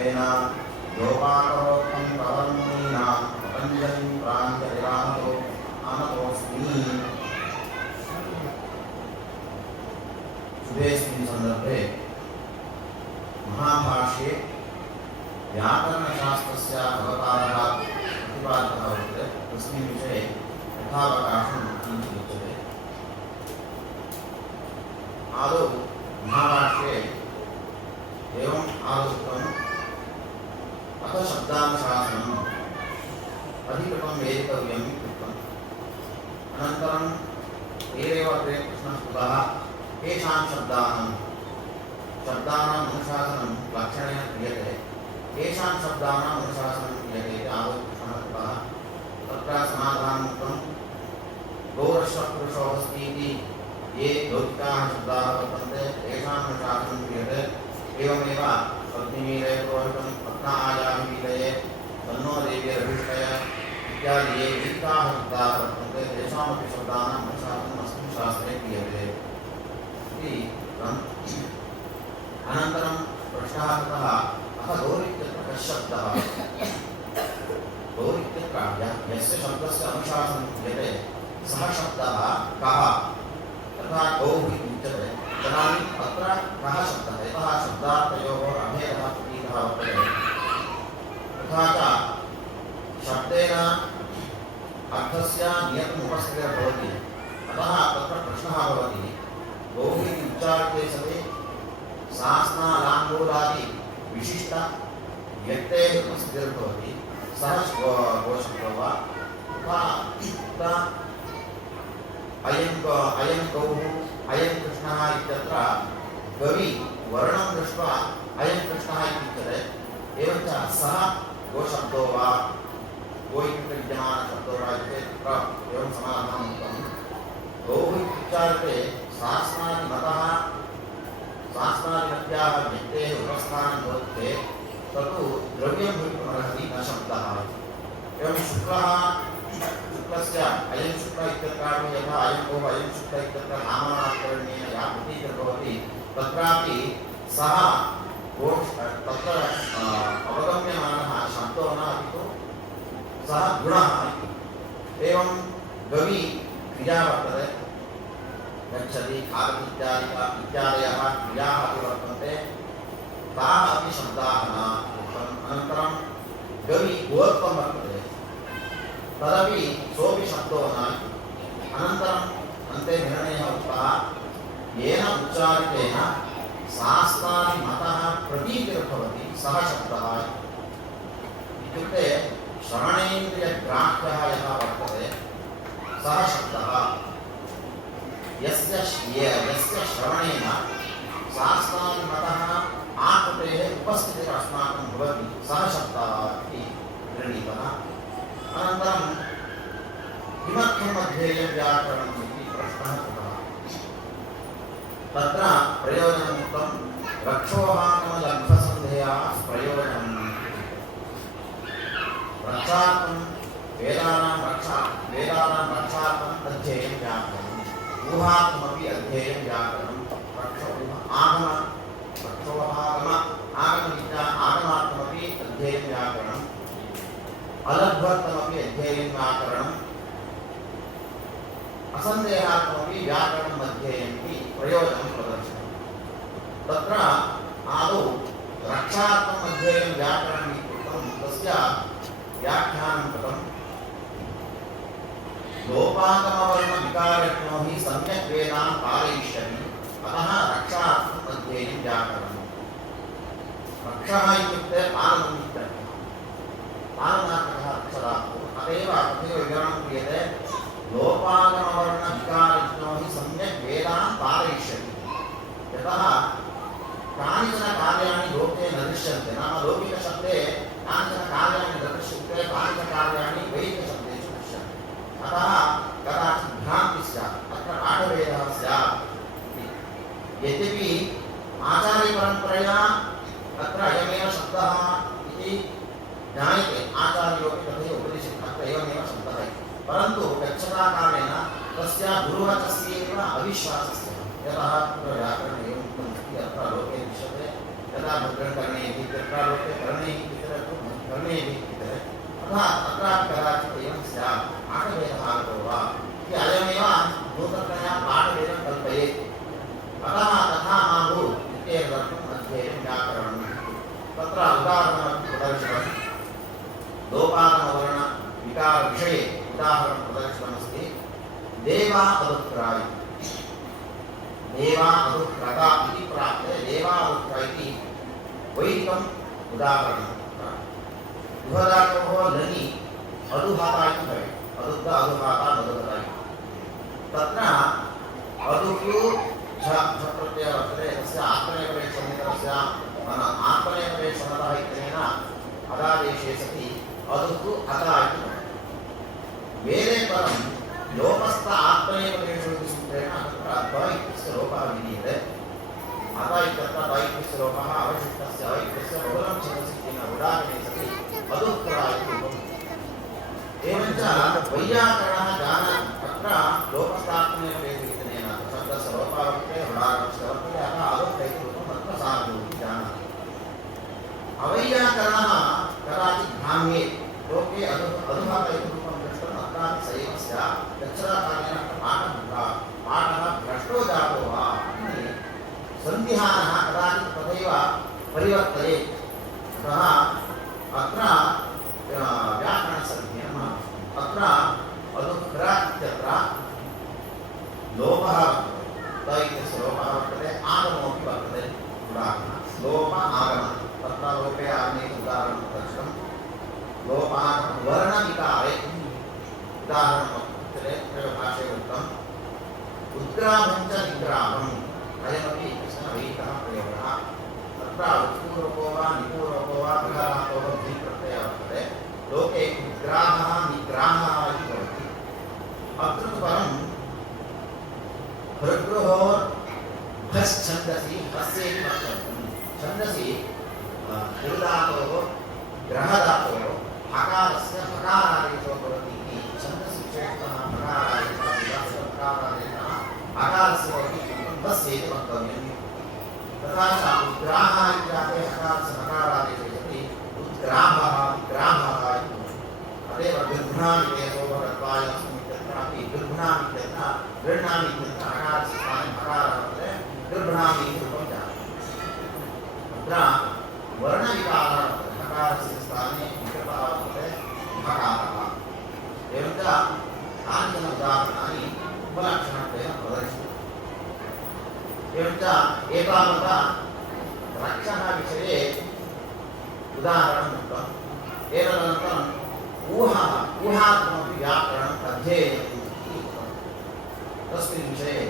तेन योगाकरोक्तं प्रवर्णीनां पतञ्जलिं प्राञ्जलिरानतो आनतोऽस्मि। शुभेऽस्मिन् सन्दर्भे महाभाष्ये व्याकरणशास्त्रस्य अवतारः प्रतिपादितः वर्तते। तस्मिन् विषये यथावकाशं किञ्चिदुच्यते। आदौ महाभाष्ये एवम् आलोचितम् अथ शब्दानुशासनम् अधिकृतं वेदितव्यम् इत्युक्तम्। अनन्तरं एव अग्रे प्रश्नः कृतः केषां शब्दानाम् अनुशासनं लक्षणेन क्रियते, केषां शब्दानाम् अनुशासनं क्रियते इति आदौ प्रश्नः कृतः। तत्र समाधानम् उक्तं गौरश्वपुरुषो अस्ति इति ये लौकिकाः शब्दाः वर्तन्ते तेषाम् अनुशासनं क्रियते। एवमेव अग्निमीलये पुरोहितं रत्न आयामीलये तन्नो देवीरभीष्टय इत्यादि ये विहिताः शब्दाः वर्तन्ते तेषामपि शब्दानाम् अनुशासनम् अस्मिन् शास्त्रे क्रियते इति उक्तम्। अनन्तरं प्रश्नः कृतः अथ गौरित्यत्र कः शब्दः? गौरित्यत्र यस्य शब्दस्य अनुशासनं क्रियते सः शब्दः कः? तथा गौः इत्युच्यते। तदानीम् अत्र कः शब्दः? यतः शब्दार्थयोः अभेदः प्रतीतः वर्तते। तथा च शब्देन अर्थस्य नियतम् उपस्थितिर्भवति। अतः तत्र प्रश्नः भवति गौः इति उच्चारिते सति सास्नालाङ्गूलादि विशिष्ट व्यक्तेः उपस्थितिर्भवति। सः गोशब्दो वा तथा अयं गौः अयं कृष्णः इत्यत्र गवि वर्णं दृष्ट्वा अयं कृष्णः इति उच्यते। एवञ्च सः गोशब्दो वा गो इत्युक्ते विद्यमानशब्दो वा इति तत्र एवं समाधानम् उक्तं। गौः इत्युच्चारिते शास्त्रादिमत्याः व्यक्तेः उपस्थानं भवति चेत् तत्तु द्रव्यं भवितुमर्हति न शब्दः। एवं शुक्लस्य अयं शुक्ल इत्यत्रापि यथा अयं गौः अयं शुक्ल इत्यत्र नामकरणेन या प्रतीतिर्भवति तत्रापि सः तत्र अवगम्यमानः शब्दो न अपि तु सः गुणः इति। एवं गवि क्रिया वर्तते, गच्छति खादति इत्यादयः क्रियाः अपि वर्तन्ते, ताः अपि शब्दाः न उक्तम्। अनन्तरं गवि गोत्वं वर्तते, तदपि सोऽपि शब्दो न। अनन्तरम् अन्ते निर्णयः उक्तः येन उच्चारितेन शास्त्रादिमतः प्रतीतिर्भवति सः शब्दः इत्युक्ते श्रवणेन्द्रियग्राह्यः यः वर्तते सः शब्दः। यस्य श्रवणेन शास्त्रादिमतः आकृतेः उपस्थितिः अस्माकं भवति सः शब्दः इति निर्णीतः। अनन्तरं किमर्थम् अध्येयं व्याकरणम् इति प्रश्नः कृतः। तत्र प्रयोजनमुक्तं रक्षोहागमलब्धसन्धेयः प्रयोजनम्। रक्षार्थं वेदानां रक्षार्थम् अध्येयं व्याकरणम्। ऊहार्थमपि अध्येयं व्याकरणम्। आगमार्थमपि अध्येयं व्याकरणम्। अलब्धर्थमपि अध्येयं व्याकरणम्। असन्देहार्थमपि व्याकरणम् अध्येयम् इति प्रयोजनं प्रदर्शितं। तत्र आदौ रक्षार्थम् अध्येयं व्याकरणम् इत्युक्तं तस्य व्याख्यानं कृतम्। लोपागमवर्णविकारज्ञो हि सम्यक् वेदान् पारयिष्यति, अतः रक्षार्थम् अध्येयं व्याकरणम्। रक्षः इत्युक्ते पालनम् इत्यर्थः। पालनार्थकः अक्षरार्थः। अतएव विवरणं क्रियते लोपागमवर्णविकारज्ञो हि सम्यक् वेदान् पारयिष्यति। यतः कानिचन कार्याणि लोके न दृश्यन्ते, नाम लौकिकशब्दे कानिचन कार्याणि न दृश्यन्ते, कानिचन कार्याणि वैदिकशब्देषु दृश्यन्ते। अतः कदाचित् भ्रान्तिः स्यात्, अत्र पाठभेदः स्यात्। यद्यपि आचार्यपरम्परया अत्र अयमेव शब्दः इति ज्ञायते, आचार्योऽपि तथैव उपदिशति अत्र एवमेव शब्दः इति। परन्तु गच्छता कालेन तस्य गुरुवचस्यैव अविश्वासस्य, यतः व्याकरणे एवम् उक्तमस्ति अत्र लोके दृश्यते यदा यदा भद्रं करणीयः इत्यत्रालोके करणीयः इत्यत्र करणीयः इत्यत्र अतः अत्रापि कदाचित् एवं स्यात् पाठभेदः आगतो वा इति अयमेव नूतनतया पाठभेदं कल्पयेत् अतः तथा माहु इत्येतदर्थम् अध्येयं व्याकरणम् तत्र उदाहरणं प्रदर्शितं लोपानवर्ण-विकारविषये उदाहरणं प्रदर्शितमस्ति देवा अदुक्राय देवा अदुक्रता इति प्राप्ते देवा अदुक्र इति वैदिकम् उदाहरणं उभधातोः लनि अदुहाता इति भवेत् अदुग्ध अदुहाता मदुगता इति तत्र अदुक्लु झ प्रत्ययः वर्तते तस्य आत्मनेपदेशनितरस्य आत्मनेपदेशनतः इत्यनेन अदादेशे सति अदुक्लु अता इति भवति वेदे परं लोपस्थ आत्मनेपदेशो इति सूत्रेण तत्र द इत्यस्य लोपः विधीयते अत इत्यत्र द इत्यस्य लोपः अवशिष्टस्य अ इत्यस्य बहुलं छन्दसि इत्यनेन उदाहरणे सति अदुक्रा इति रूपम् एवञ्च वैयाकरणः जानाति तत्र लोपस्थात्मनेपदेशो इत्यनेन शब्दस्य लोपः वर्तते ऋणागमस्य वर्तते अतः अदुक्र इति रूपं तत्र साधुः जानाति अवैयाकरणः कदाचित् भ्राम्ये लोके अदुहात इति रूपं दृष्टम् अत्रापि स एव स्यात् गच्छताकालेन पाठः भ्रष्टो जातो वा इति सन्धिहानः कदाचित् तथैव परिवर्तयेत् अतः अत्र व्याकरणसन्धिः अत्र अदुक्र इत्यत्र लोपः वर्तते द इत्यस्य लोपः वर्तते आगमोऽपि वर्तते उदाहरणं लोप आगम तत्र लोपे आगमे उदाहरणं दर्शितं लोपागम वर्णविकारे उदाहरणं वर्तते भाषे उक्तम् उत्ग्रामं च निग्रामम् अयमपि कश्चन वैदिकः प्रयोगः तत्र उत्पूर्वको वा निपूर्वको वा बृहदातोः द्विप्रत्ययः वर्तते लोके उत्ग्रामः निग्रामः इति भवति अत्र तु परं भृगृहोर्भश्छन्दसि हस्येति वक्तव्यं छन्दसि दृधातोः ग्रहधातोः हकारस्य हकारादेशो भवति इति छन्दसि विशेषतः हकारादेशः हकारस्य हस्य इति वक्तव्यम् तथा च उद्ग्रामः इत्यादि हकारस्य हकारादेशे सति उद्ग्रामः विग्रामः इति अतएव गृह्णामि इत्येतयोः भगत्वाय अस्मिन् इत्यत्रापि गृह्णामि इत्यत्र गृह्णामि इत्यत्र हकारस्य स्थाने हकारः वर्तते गृह्णामि इति रूपं जातं अत्र वर्णविकारः वर्तते हकारस्य स्थाने विकल्पः वर्तते हकारः एवञ्च कानिचन उदाहरणानि उपलक्षणत्वेन प्रदर्शितानि एवञ्च एतावता रक्षणविषये उदाहरणम् उक्तम् एतदनन्तरम् ऊहात्मकमपि व्याकरणम् अध्येयम् इति उक्तम् तस्मिन् विषये